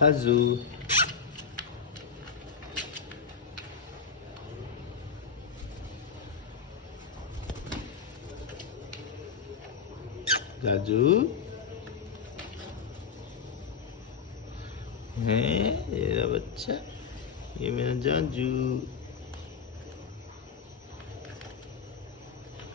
Hazu. Jaju, হ্যাঁ এরা বাচ্চা, ये मेरा जाजू।